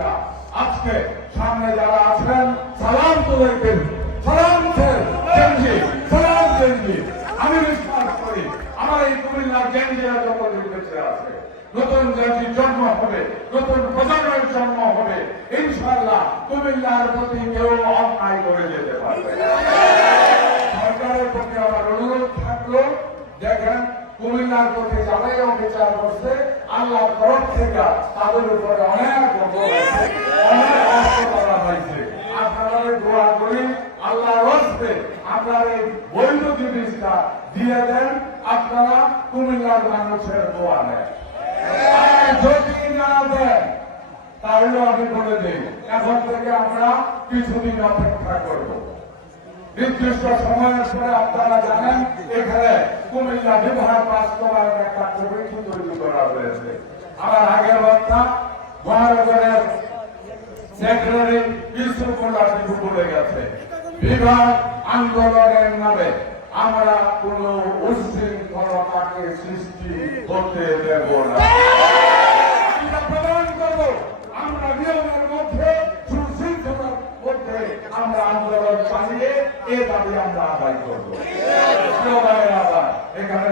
না আজকে সামনে যারা আছেন, সালাম তোদেরকে সালাম চেঞ্জি সালাম চেঞ্জি আমি বিশ্বাস করি, আমার এই কুমিল্লার চেঞ্জিরা যখন বেঁচে আছে। নতুন জাতির জন্ম হবে, নতুন প্রজন্মের জন্ম হবে। ইনশাল্লাহ কুমিল্লার প্রতি কেউ অন্যায় করে যেতে পারবে সরকারের প্রতি আমার অনুরোধ থাকল, দেখেন কুমিল্লার প্রতি যারাই অবিচার করছে আল্লাহ তরফ থেকে তাদের উপরে অনেক অনেক করা হয়েছে। আপনারা দোয়া করি আল্লাহ রসবে আপনার এই বৈধ জিনিসটা দিয়ে দেন, আপনারা কুমিল্লার মানুষের দোয়া নেন। যদি না দেন, তাহলে আমি বলে দিই, এখন থেকে আমরা কিছুদিন অপেক্ষা করব। নির্দিষ্ট সময়ের পরে আপনারা জানেন, এখানে কুমিল্লা বিভাগ বাস্তবায়নের কার্যক্রম তৈরি করা হয়েছে। আমার আগের বক্তা মহানগরের সেক্রেটারি বিশ্বকুল্লা কিন্তু বলে গেছে, বিভাগ আন্দোলনের নামে আমরা কোন উশৃঙ্খলতাকে সৃষ্টি করতে দেব না। আমরা প্রমাণ করব, আমরা নিয়মের মধ্যে আমরা আন্দোলন চালিয়ে এ দাবি আমরা আদায় করব। এখানে